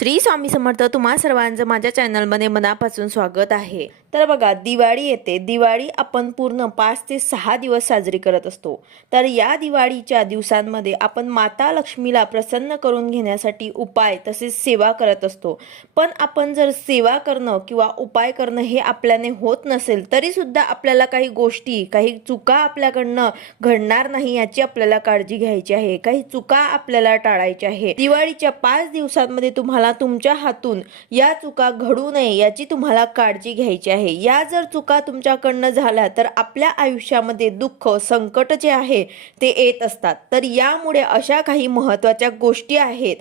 श्री स्वामी समर्थ तुम्हा सर्वांचं माझ्या चॅनलमध्ये मनापासून स्वागत आहे। तर बघा, दिवाळी येते। दिवाळी आपण पूर्ण 5 ते 6 दिवस साजरी करत असतो। तर या दिवाळीच्या दिवसांमध्ये आपण माता लक्ष्मीला प्रसन्न करून घेण्यासाठी उपाय तसेच सेवा करत असतो। पण आपण जर सेवा करणं किंवा उपाय करणं हे आपल्याने होत नसेल तरी सुद्धा आपल्याला काही गोष्टी, काही चुका आपल्याकडनं घडणार नाही याची आपल्याला काळजी घ्यायची आहे। काही चुका आपल्याला टाळायच्या आहे। दिवाळीच्या 5 दिवसांमध्ये तुम्हाला तुमच्या हातून या चुका घडू नये याची तुम्हाला काळजी घ्यायची आहे। या जर चुका तुमच्याकडनं झाल्या तर आपल्या आयुष्यामध्ये दुःख, संकट जे आहे ते येत असतात। तर यामुळे अशा काही महत्त्वाच्या गोष्टी आहेत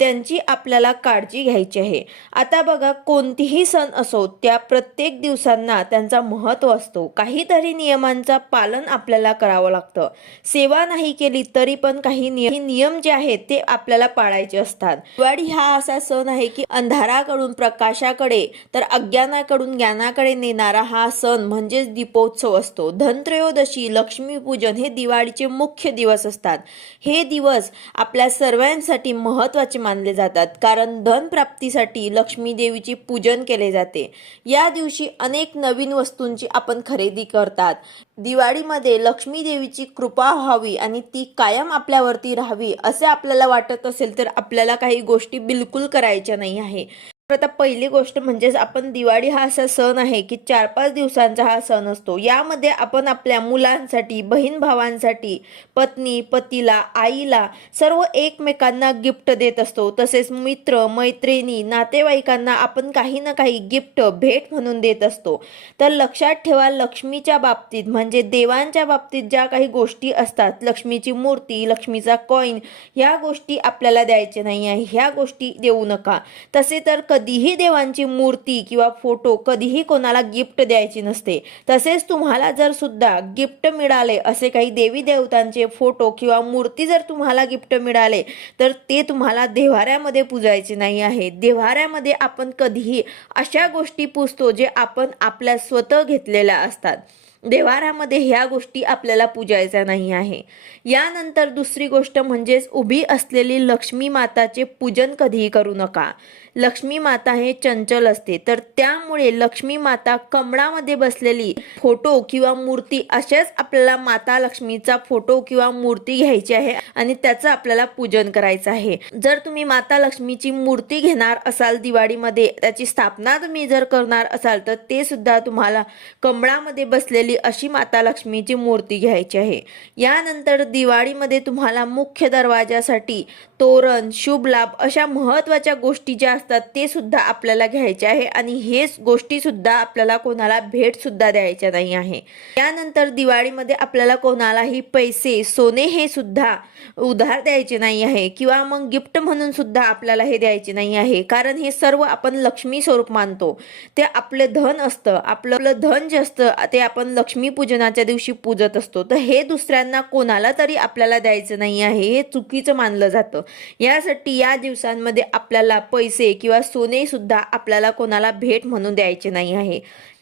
त्यांची आपल्याला काळजी घ्यायची आहे। आता बघा, कोणतीही सण असो त्या प्रत्येक दिवसांना त्यांचा महत्त्व असतो। काहीतरी नियमांचा पालन आपल्याला करावं लागतं। सेवा नाही केली तरी पण काही नियम जे आहेत ते आपल्याला पाळायचे असतात। दिवाळी हा असा सण आहे की अंधाराकडून प्रकाशाकडे तर अज्ञानाकडून ज्ञानाकडे नेणारा हा सण म्हणजेच दीपोत्सव असतो। धनत्रयोदशी, लक्ष्मीपूजन हे दिवाळीचे मुख्य दिवस असतात। हे दिवस आपल्या सर्वांसाठी महत्त्वाचे मानले जातात, कारण धन प्राप्तीसाठी लक्ष्मी देवीचे पूजन केले जाते। या दिवशी अनेक नवीन वस्तूंची आपण खरेदी करतात। दिवाळीमध्ये लक्ष्मी देवीची कृपा व्हावी आणि ती कायम आपल्यावरती राहावी असे आपल्याला वाटत असेल तर आपल्याला काही गोष्टी बिलकुल करायच्या नाही आहे। आता पहिली गोष्ट म्हणजेच आपण दिवाळी हा असा सण आहे की 4-5 दिवसांचा हा सण असतो। यामध्ये आपण आपल्या मुलांसाठी, बहीण भावांसाठी, पत्नी पतीला, आईला सर्व एकमेकांना गिफ्ट देत असतो। तसेच मित्र मैत्रिणी, नातेवाईकांना आपण काही ना काही गिफ्ट भेट म्हणून देत असतो। तर लक्षात ठेवा, लक्ष्मीच्या बाबतीत म्हणजे देवांच्या बाबतीत ज्या काही गोष्टी असतात, लक्ष्मीची मूर्ती, लक्ष्मीचा कॉइन, ह्या गोष्टी आपल्याला द्यायच्या नाही आहे। ह्या गोष्टी देऊ नका। तसे तर कधीही देवांची मूर्ती किंवा फोटो कधीही कोणाला गिफ्ट द्यायची नसते। तसेच तुम्हाला जर सुद्धा गिफ्ट मिळाले, असे काही देवी देवतांचे फोटो किंवा मूर्ती जर तुम्हाला गिफ्ट मिळाले तर ते तुम्हाला देव्हाऱ्यामध्ये पूजायचे नाही आहे। देव्हाऱ्यामध्ये आपण कधीही अशा गोष्टी पूजतो जे आपण आपल्या स्वतः घेतलेल्या असतात। देव्हाऱ्यामध्ये ह्या गोष्टी आपल्याला पूजायच्या नाही आहे। यानंतर दुसरी गोष्ट म्हणजेच उभी असलेली लक्ष्मी माताचे पूजन कधीही करू नका। लक्ष्मी माता हे चंचल असते, तर त्यामुळे लक्ष्मी माता कमळामध्ये बसलेली फोटो किंवा मूर्ती अशाच आपल्याला माता लक्ष्मीचा फोटो किंवा मूर्ती घ्यायची आहे आणि त्याचं आपल्याला पूजन करायचं आहे। जर तुम्ही माता लक्ष्मीची मूर्ती घेणार असाल दिवाळीमध्ये, त्याची स्थापना तुम्ही जर करणार असाल तर ते सुद्धा तुम्हाला कमळामध्ये बसलेली अशी माता लक्ष्मीची मूर्ती घ्यायची आहे। यानंतर दिवाळीमध्ये तुम्हाला मुख्य दरवाजासाठी तोरण, शुभ लाभ अशा महत्त्वाच्या गोष्टी ज्या असतात ते सुद्धा आपल्याला घ्यायचे आहे आणि हेच गोष्टी सुद्धा आपल्याला कोणाला भेट सुद्धा द्यायच्या नाही आहे। यानंतर दिवाळीमध्ये आपल्याला कोणालाही पैसे, सोने हे सुद्धा उधार द्यायचे नाही आहे किंवा मग गिफ्ट म्हणून सुद्धा आपल्याला हे द्यायचे नाही आहे, कारण हे सर्व आपण लक्ष्मी स्वरूप मानतो। ते आपले धन असतं। आपलं धन जे असतं ते आपण लक्ष्मी पूजनाच्या दिवशी पूजत असतो। तर हे दुसऱ्यांना कोणाला तरी आपल्याला द्यायचं नाही आहे, हे चुकीचं मानलं जातं। यासाठी या दिवसांमध्ये आपल्याला पैसे किंवा सोने सुद्धा आपल्याला कोणाला भेट म्हणून द्यायचे नाही आहे।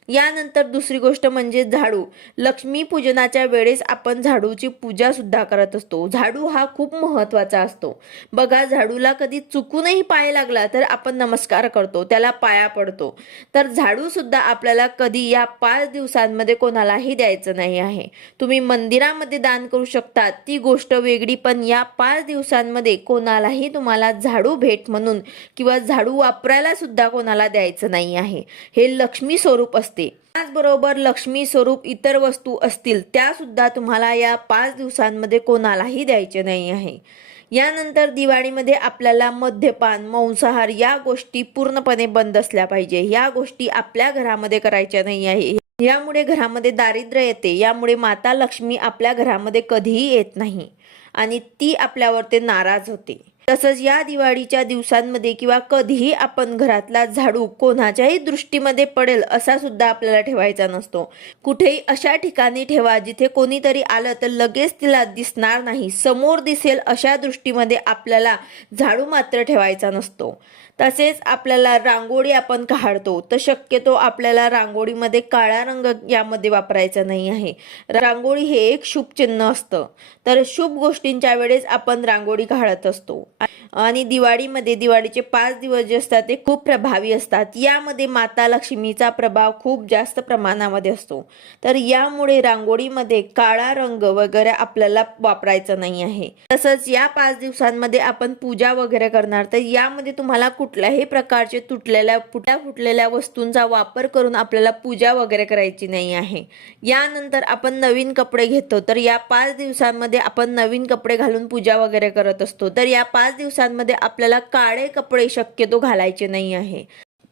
यानंतर दुसरी गोष्ट म्हणजे झाडू। लक्ष्मी पूजनाच्या वेळेस आपण झाडूची पूजा सुद्धा करत असतो। झाडू हा खूप महत्त्वाचा असतो। बघा, झाडूला कधी चुकूनही पाय लागला तर आपण नमस्कार करतो, त्याला पाया पडतो। तर झाडू सुद्धा आपल्याला कधी या 5 दिवसांमध्ये कोणालाही द्यायचं नाही आहे। तुम्ही मंदिरामध्ये दान करू शकता, ती गोष्ट वेगळी, पण या 5 दिवसांमध्ये कोणालाही तुम्हाला झाडू भेट म्हणून किंवा झाडू वापरायला सुद्धा कोणाला द्यायचं नाही आहे। हे लक्ष्मी स्वरूप असते। त्याचबरोबर लक्ष्मी स्वरूप इतर वस्तू असतील त्या सुद्धा तुम्हाला या 5 दिवसांमध्ये कोणालाही द्यायचे नाही आहे। यानंतर दिवाळीमध्ये आपल्याला मद्यपान, मांसाहार या गोष्टी पूर्णपणे बंद असल्या पाहिजे। या गोष्टी आपल्या घरामध्ये करायच्या नाही आहे। यामुळे घरामध्ये दारिद्र्य येते। यामुळे माता लक्ष्मी आपल्या घरामध्ये कधीही येत नाही आणि ती आपल्यावरती नाराज होते। तसंच या दिवाळीच्या दिवसांमध्ये किंवा कधीही आपण घरातला झाडू कोणाच्याही दृष्टीमध्ये पडेल असा सुद्धा आपल्याला ठेवायचा नसतो। कुठेही अशा ठिकाणी ठेवा जिथे कोणीतरी आलं तर लगेच तिला दिसणार नाही, समोर दिसेल अशा दृष्टीमध्ये आपल्याला झाडू मात्र ठेवायचा नसतो। तसेच आपल्याला रांगोळी आपण काढतो तर शक्यतो आपल्याला रांगोळीमध्ये काळा रंग यामध्ये वापरायचा नाही आहे। रांगोळी हे एक शुभ चिन्ह असतं, तर शुभ गोष्टींच्या वेळेस आपण रांगोळी काढत असतो। आणि दिवाळीमध्ये दिवाळीचे 5 दिवस जे असतात ते खूप प्रभावी असतात. यामध्ये माता लक्ष्मीचा प्रभाव खूप जास्त प्रमाणामध्ये असतो. तर यामुळे रांगोळीमध्ये काळा रंग वगैरे आपल्याला वापरायचा नाही आहे. तसंच या 5 दिवसांमध्ये आपण पूजा वगैरे करणार, तर यामध्ये तुम्हाला कुठल्याही प्रकारचे फुटलेल्या वस्तूंचा वापर करून आपल्याला पूजा वगैरे करायची नाही आहे. यानंतर आपण नवीन कपडे घेतो, तर या 5 दिवसांमध्ये आपण नवीन कपडे घालून पूजा वगैरे करत असतो. तर या 5 दिवसांमध्ये आपल्याला काळे कपडे शक्यतो घालायचे नाही आहे.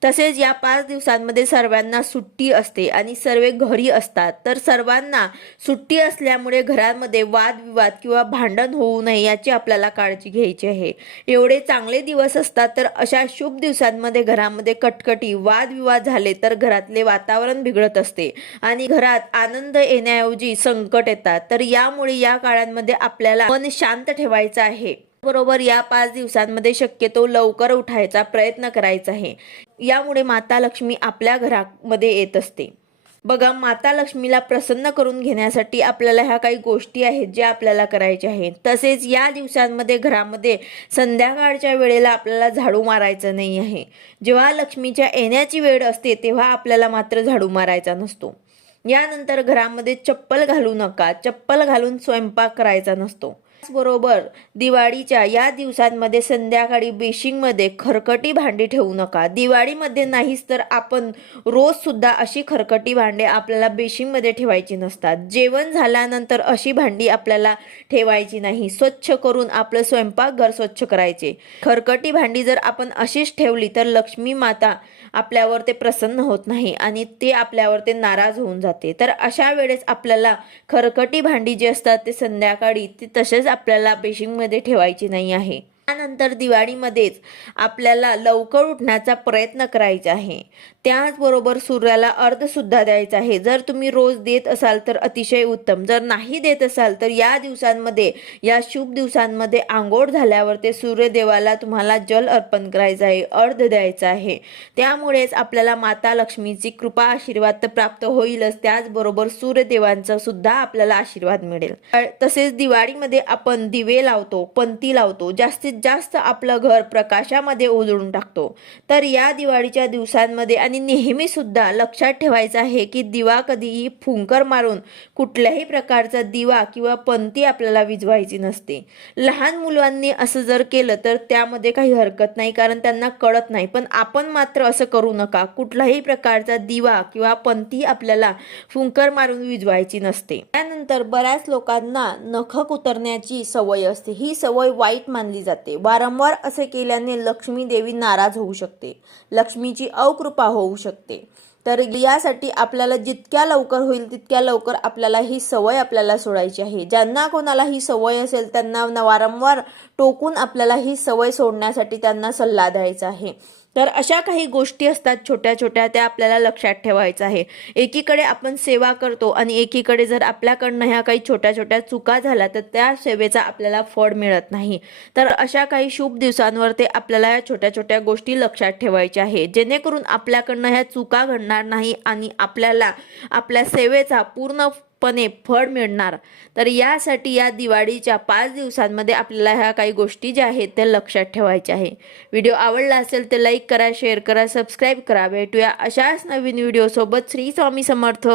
तसेच या 5 दिवसांमध्ये सर्वांना सुट्टी असते आणि सर्व घरी असतात. तर सर्वांना सुट्टी असल्यामुळे घरामध्ये वादविवाद किंवा भांडण होऊ नये याची आपल्याला काळजी घ्यायची आहे. एवढे चांगले दिवस असतात, तर अशा शुभ दिवसांमध्ये घरामध्ये कटकटी वादविवाद झाले तर घरातले वातावरण बिघडत असते आणि घरात आनंद येण्याऐवजी संकट येतात. तर यामुळे या काळांमध्ये आपल्याला मन शांत ठेवायचं आहे. बरोबर या 5 दिवसांमध्ये शक्यतो लवकर उठायचा प्रयत्न करायचा आहे. यामुळे माता लक्ष्मी आपल्या घरामध्ये येत असते. बघा, माता लक्ष्मीला प्रसन्न करून घेण्यासाठी आपल्याला ह्या काही गोष्टी आहेत ज्या आपल्याला करायच्या आहेत. तसेच या दिवसांमध्ये घरामध्ये संध्याकाळच्या वेळेला आपल्याला झाडू मारायचं नाही आहे. जेव्हा लक्ष्मीच्या येण्याची वेळ असते तेव्हा आपल्याला मात्र झाडू मारायचा नसतो. यानंतर घरामध्ये चप्पल घालू नका. चप्पल घालून स्वयंपाक करायचा नसतो. बरोबर दिवाळीच्या या दिवसांमध्ये संध्याकाळी बेसिंगमध्ये खरकटी भांडी ठेवू नका. दिवाळीमध्ये नाहीच तर आपण रोज सुद्धा अशी खरकटी भांडे आपल्याला बेसिंगमध्ये ठेवायची नसतात. जेवण झाल्यानंतर अशी भांडी आपल्याला ठेवायची नाही. स्वच्छ करून आपलं स्वयंपाकघर स्वच्छ करायचे. खरकटी भांडी जर आपण अशीच ठेवली तर लक्ष्मी माता आपल्यावर ते प्रसन्न होत नाही आणि ते आपल्यावर ते नाराज होऊन जाते. तर अशा वेळेस आपल्याला खरकटी भांडी जी असतात ते संध्याकाळी ते तसेच आपल्याला बेसिंगमध्ये ठेवायची नाही आहे. त्यानंतर दिवाळीमध्येच आपल्याला लवकर उठण्याचा प्रयत्न करायचा आहे. त्याचबरोबर सूर्याला अर्घसुद्धा द्यायचा आहे. जर तुम्ही रोज देत असाल तर अतिशय उत्तम. जर नाही देत असाल तर या दिवसांमध्ये, या शुभ दिवसांमध्ये आंघोळ झाल्यावर ते सूर्यदेवाला तुम्हाला जल अर्पण करायचं आहे, अर्घ द्यायचा आहे. त्यामुळेच आपल्याला माता लक्ष्मीची कृपा आशीर्वाद तर प्राप्त होईलच, त्याचबरोबर सूर्यदेवांचा सुद्धा आपल्याला आशीर्वाद मिळेल. तसेच दिवाळीमध्ये आपण दिवे लावतो, पंती लावतो, जास्तीत जास्त आपलं घर प्रकाशामध्ये उजळून टाकतो. तर या दिवाळीच्या दिवसांमध्ये आणि नेहमी सुद्धा लक्षात ठेवायचं आहे की दिवा कधीही फुंकर मारून कुठल्याही प्रकारचा दिवा किंवा पंती आपल्याला विझवायची नसते. लहान मुलांनी असं जर केलं तर त्यामध्ये काही हरकत नाही, कारण त्यांना कळत नाही. पण आपण मात्र असं करू नका. कुठलाही प्रकारचा दिवा किंवा पंती आपल्याला फुंकर मारून विझवायची नसते. त्यानंतर बऱ्याच लोकांना नख कुतरण्याची सवय असते. ही सवय वाईट मानली जाते. वारंवार असे केल्याने लक्ष्मी देवी नाराज होऊ शकते, लक्ष्मीची अकृपा होऊ शकते. तर यासाठी आपल्याला जितक्या लवकर होईल तितक्या लवकर आपल्याला ही सवय आपल्याला सोडायची आहे. ज्यांना कोणाला ही सवय असेल त्यांना वारंवार टोकून आपल्याला ही सवय सोडण्यासाठी त्यांना सल्ला द्यायचा आहे. तर अशा काही गोष्टी असतात छोट्या छोट्या, त्या आपल्याला लक्षात ठेवायचं आहे. एकीकडे आपण सेवा करतो आणि एकीकडे जर आपल्याकडनं ह्या काही छोट्या छोट्या चुका झाल्या तर त्या सेवेचा आपल्याला फळ मिळत नाही. तर अशा काही शुभ दिवसांवर ते आपल्याला या छोट्या छोट्या गोष्टी लक्षात ठेवायच्या आहे, जेणेकरून आपल्याकडनं ह्या चुका घडणार नाही आणि आपल्याला आपल्या सेवेचा पूर्णपणे फळ मिळणार. तर यासाठी या दिवाळीच्या 5 दिवसांमध्ये आपल्याला ह्या काही गोष्टी ज्या आहेत त्या लक्षात ठेवायच्या आहे. व्हिडिओ आवडला असेल तर लाईक करा, शेअर करा, सबस्क्राईब करा. भेटूया अशाच नवीन व्हिडिओ सोबत. श्री स्वामी समर्थ.